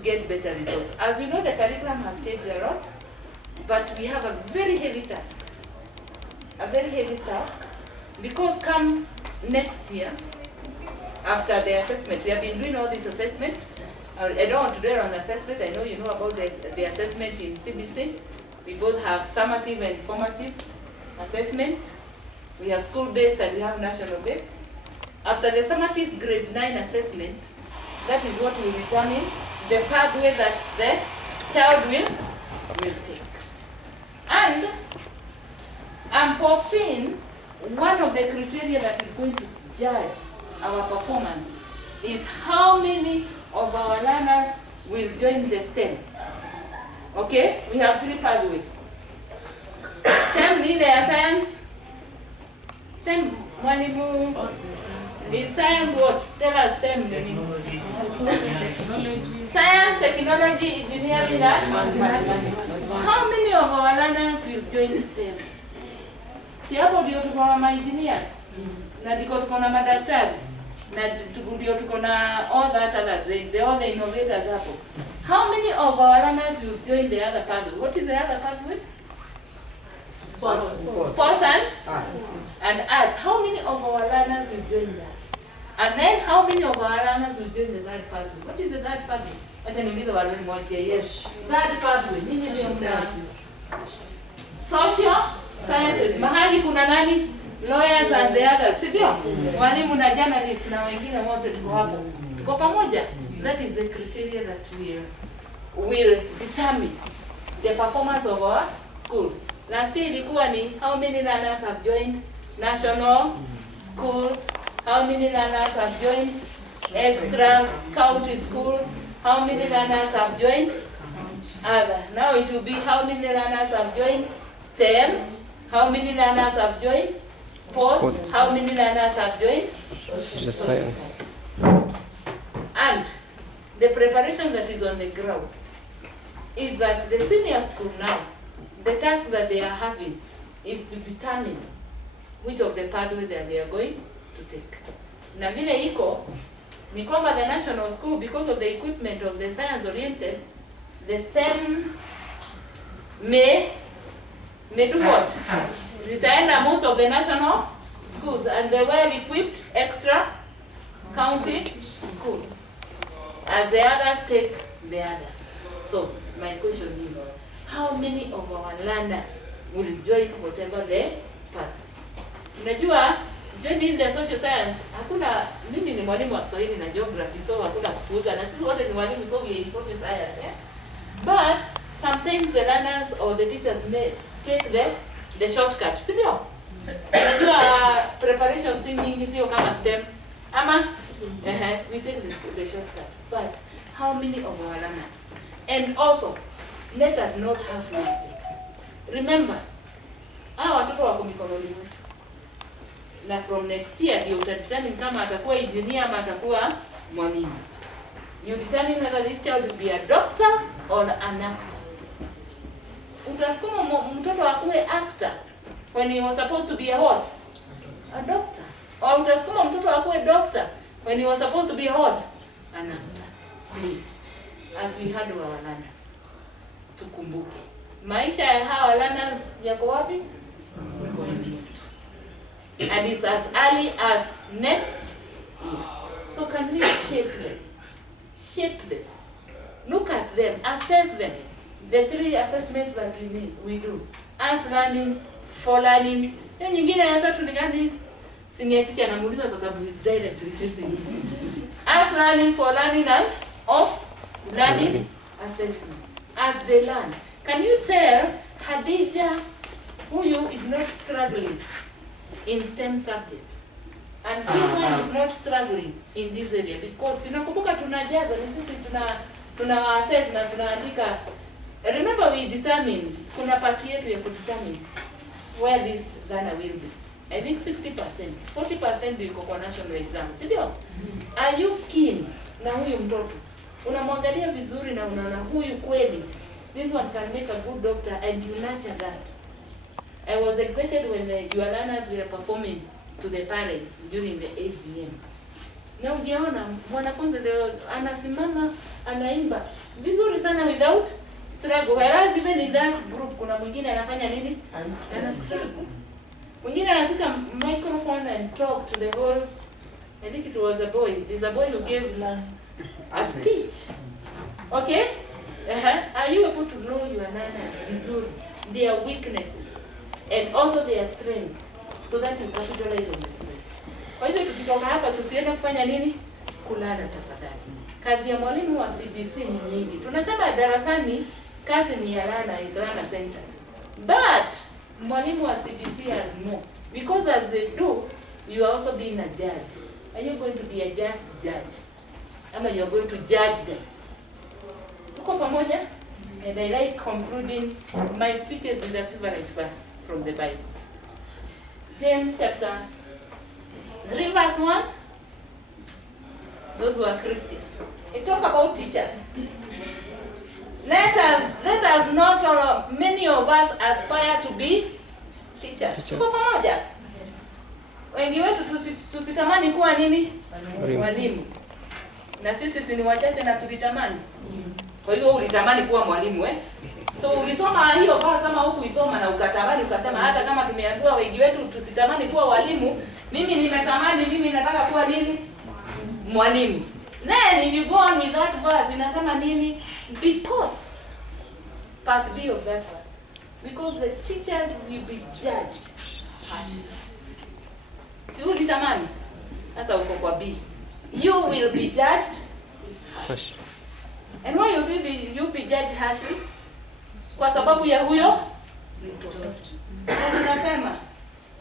get better results. As you know, the curriculum has changed a lot, but we have a very heavy task. Because come next year, after the assessment, we have been doing all this assessment. I don't want to dwell on assessment. I know you know about the assessment in CBC. We both have summative and formative assessment. We have school-based and we have national-based. After the summative grade 9 assessment, that is what will determine the pathway that the child will take. And I'm foreseeing one of the criteria that is going to judge our performance is how many of our learners will join the STEM. Okay, we have 3 pathways. STEM ni ile ya science. STEM mwalimu is science what? Tell us STEM ni science, technology, engineering and mathematics. How many of our learners will join STEM? Si hapo ndio tuko na engineers na ndiko tuko na madaktari na ndio tuko na all that others, all the innovators hapo. How many of our learners will join the other pathway? What is the other pathway? Sports and arts. How many of our learners will join that? And then how many of our learners will join the third pathway? What is the third pathway? Acha niulize walimu wote. Yes. Third pathway. Nini ndio social sciences. Mahali kuna nani? Lawyers and the others. Sivyo? Walimu na journalists na wengine wote tuko hapo. Tuko pamoja. That is the criteria that will determine the performance of our school. Last year ilikuwa ni how many learners have joined national schools, how many learners have joined extra county schools, how many learners have joined other. Now it will be how many learners have joined STEM, how many learners have joined sports, how many learners have joined social science. And the preparation that is on the ground is that the senior school now, the task that they are having is to determine which of the pathways that they are going to take. Na vile iko ni kwamba the national school, because of the equipment of the science oriented, the STEM may do what? Zitaenda most of the national schools and the well equipped extra county schools, as the others take the others. So my question is, how many of our learners will join whatever the path? Unajua, joining the social science, hakuna, mimi ni mwalimu wa Kiswahili na geography, so hakuna kupuuza, na sisi wote ni mwalimu, so we are in social science. But sometimes the learners or the teachers may take the shortcut. Sivyo? Unajua preparation si nyingi, sio kama STEM. Ama we take the shortcut. But how many of our learners? And also, let us not have mistake. Remember, hawa watoto wako mikononi mwetu. na from next year ndio utadetermine kama atakuwa engineer ama atakuwa mwalimu. You determine whether this child will be a doctor or an actor. Utasukuma mtoto akuwe actor when he was supposed to be a what? A doctor. Or utasukuma mtoto akuwe doctor when he was supposed to be a what? An actor. Please, as we handle our learners, tukumbuke maisha ya hawa learners yako wapi? And it's as early as next year. So can we shape them? Shape them. Look at them. Assess them. The 3 assessments that we do. As learning, for learning. Hiyo nyingine ya tatu ni gani? Senior teacher anamuuliza kwa sababu is directly facing. As learning, for learning, and of learning assessment. As they learn. Can you tell Hadija huyu is not struggling in STEM subject? And this one is not struggling in this area because tunakumbuka tunajaza ni sisi tuna assess na tunaandika. Remember we determine kuna part yetu ya kudetermine where this learner will be. I think 60%, 40% iko kwa national exam. Si ndio? Are you keen na huyu mtoto? Unamwangalia vizuri na unaona huyu kweli. This one can make a good doctor and you nurture that. I was excited when your learners were performing to the parents during the AGM. Na ungeona mwanafunzi leo anasimama anaimba vizuri sana without struggle. Whereas even in that group kuna mwingine anafanya nini? Ana struggle. Mwingine anashika microphone and talk to the whole. I think it was a boy. There's a boy who gave a speech. Okay? Are you able to know your learners vizuri, their weaknesses and also their strength so that you capitalize on the strength? Kwa hivyo tukitoka hapa tusiende kufanya nini? Kulala tafadhali. Kazi ya mwalimu wa CBC ni nyingi. Tunasema darasani kazi ni ya learner, is learner centered. But mwalimu wa CBC has more because as they do, you are also being a judge. Are you going to be a just judge? Ama you are going to judge them? Tuko pamoja? And I like concluding my speeches with a favorite verse from the Bible. James chapter 3 verse 1. Those who are Christians. It talk about teachers. Let us not all, many of us aspire to be teachers. Tuko pamoja? Wengi wetu tusitamani kuwa nini? Walimu. Na sisi ni wachache na tulitamani. Kwa hivyo ulitamani kuwa mwalimu So ulisoma hiyo verse ama hukuisoma na ukatamani ukasema hata kama tumeambiwa wengi wetu tusitamani kuwa walimu, mimi nimetamani, mimi nataka kuwa nini? Mwalimu. Then if you go on with that verse inasema nini? Because part B of that verse. Because the teachers will be judged harshly. Si ulitamani? Sasa uko kwa B. You will be judged harshly. And why you be judged harshly? Kwa sababu ya huyo mtoto. Na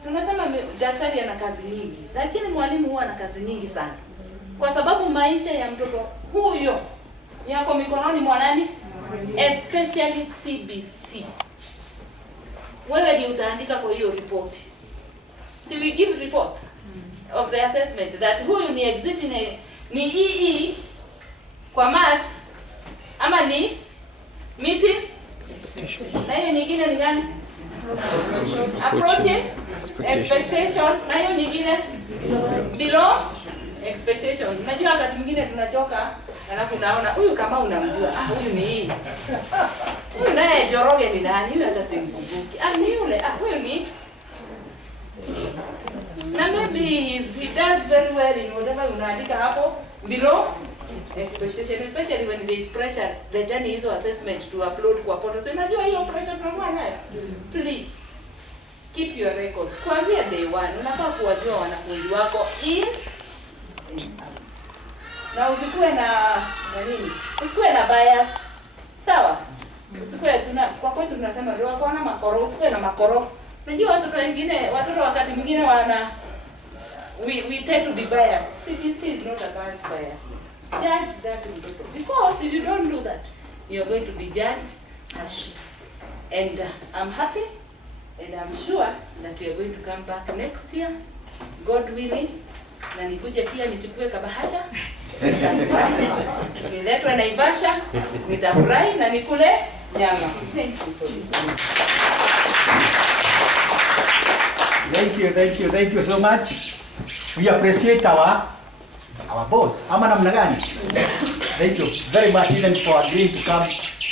tunasema daktari ana kazi nyingi, lakini mwalimu huwa ana kazi nyingi sana. Kwa sababu maisha ya mtoto huyo yako mikononi mwa nani? Especially CBC. Wewe ndio utaandika kwa hiyo report. Si we give reports of the assessment that huyu ni exit ni EE kwa maths ama ni meeting na hiyo nyingine ni gani? Approaching expectations na hiyo nyingine below expectation. Unajua wakati mwingine tunachoka alafu unaona huyu kama unamjua huyu ni hii. Huyu naye Joroge ni nani? Huyu hata simkumbuki. Ni yule. Huyu ni. Na maybe he does very well in whatever unaandika hapo below expectation, especially when there is pressure letani hizo assessment to upload kwa portal. So unajua hiyo pressure tunakuwa nayo. Please keep your records. Kuanzia day 1 unafaa kuwajua wanafunzi wako in na usikuwe na nini? Usikuwe na bias. Sawa? Usikuwe kwa kwetu tunasema leo kwa na makoro, usikuwe na makoro. Unajua watoto wakati mwingine we tend to be biased. CBC is not about biasness. Judge that mtoto. Because if you don't do that, you are going to be judged harshly. And I'm happy and I'm sure that we are going to come back next year God willing, na nikuje pia nichukue kabahasha niletwe Naivasha, nitafurahi na nikule nyama. Thank you so much. We appreciate our boss. Ama namna gani? Thank you very much even for agreeing to come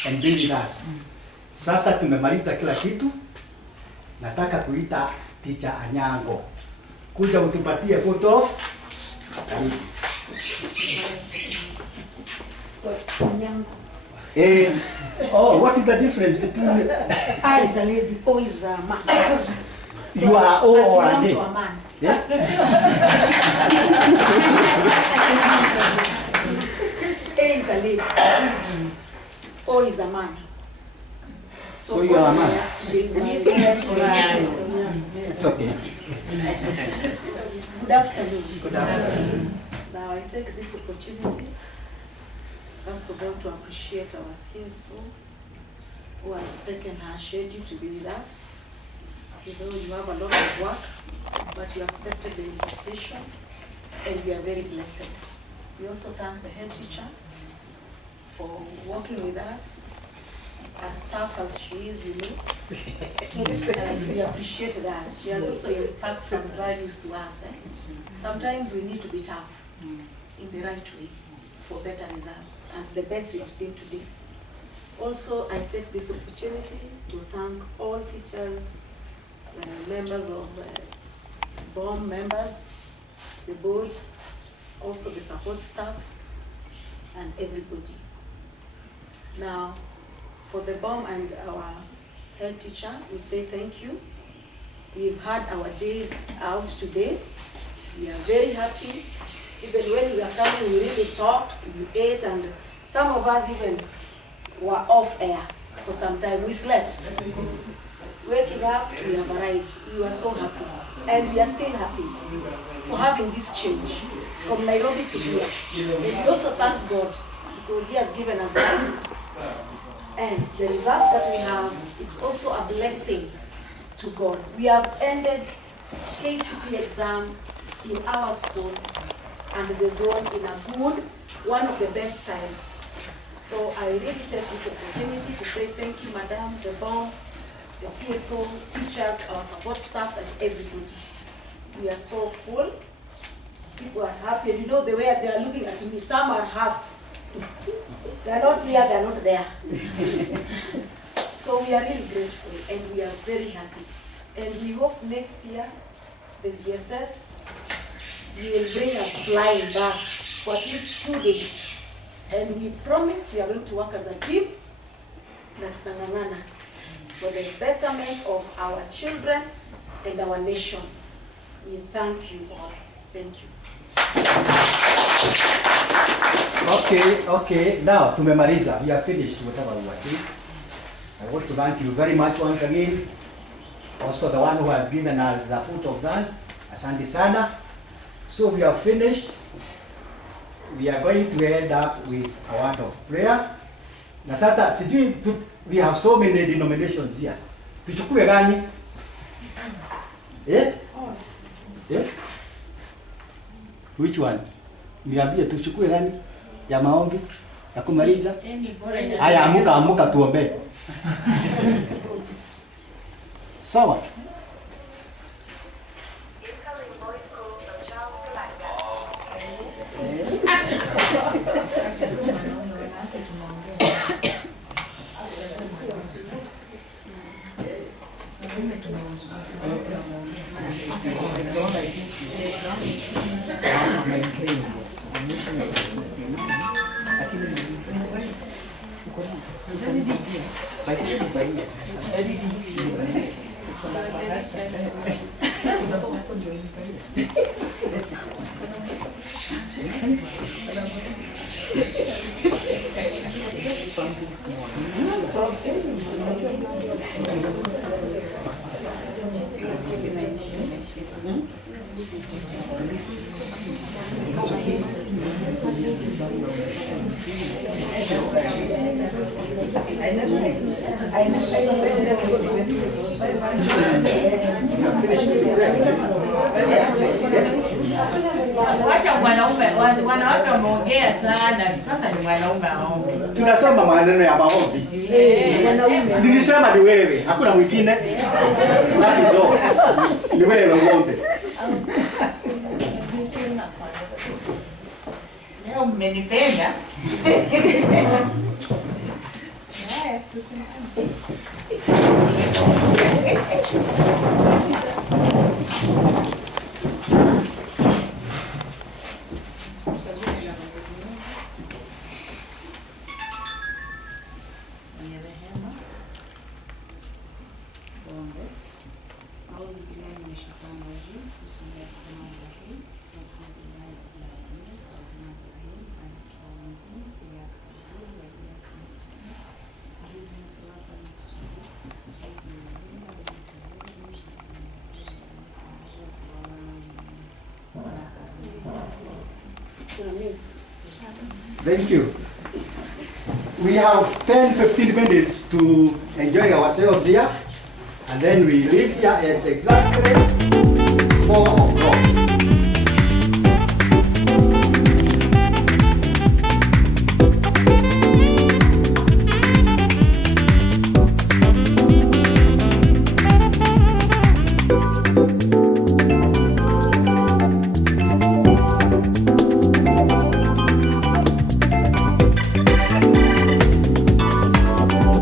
and be with us. Sasa tumemaliza kila kitu. Nataka kuita Teacher Anyango. Kuja utupatie photo of. So, Anyango. What is the difference between I is a lady, O is a man. You are O or a lady? To a man. Yeah? A is a lady. O is a man. So you are a man? Yes. It's okay. Good afternoon. Good afternoon. Now I take this opportunity, first of all, to appreciate our CSO who has taken her schedule to be with us. You know, you have a lot of work, but you accepted the invitation, and we are very blessed. We also thank the head teacher for working with us, as tough as she is, you know. And we appreciate that. She has also impacted some values to us. Sometimes we need to be tough in the right way for better results, and the best we have seen today. Also, I take this opportunity to thank all teachers, members of BOM members, the board, also the support staff, and everybody. Now, for the BOM and our head teacher, we say thank you. We've had our days out today. We are very happy. Even when we are coming, we really talked, we ate, and some of us even were off air for some time. We slept. Waking up, we have arrived. We were so happy. And we are still happy for having this change from Nairobi to here. And we also thank God because He has given us life. And the results that we have, it's also a blessing to God. We have ended KCP exam in our school and the zone in a good, one of the best times. So I really take this opportunity to say thank you, Madam, the BOM, the CSO, teachers, our support staff, and everybody. We are so full. People are happy. And you know the way they are looking at me, some are half. They are not here, they are not there. So we are really grateful and we are very happy. And we hope next year the GSS will bring us flying back for at least 2 days. And we promise we are going to work as a team for the betterment of our children and our nation. We thank you all. Thank you. Okay. Now, tumemaliza. We are finished whatever we were doing. I want to thank you very much once again. Also the one who has given us the foot of thanks. Asante sana. So we are finished. We are going to end up with a word of prayer. Na sasa sijui we have so many denominations here. Tuchukue gani? Which one? Niambie tuchukue gani? Ya maombi? Ya kumaliza? Haya, amuka tuombe. Sawa? Something small. I finished the Wacha wanawake wameongea sana, sasa ni mwanaume aombe. Tunasema maneno ya maombi. Nilisema ni wewe, hakuna mwingine. That is all. Ni wewe uombe. Leo mmenipenda. Haya, tusimame. Thank you. We have 10-15 minutes to enjoy ourselves here, and then we leave here at exactly 4 o'clock.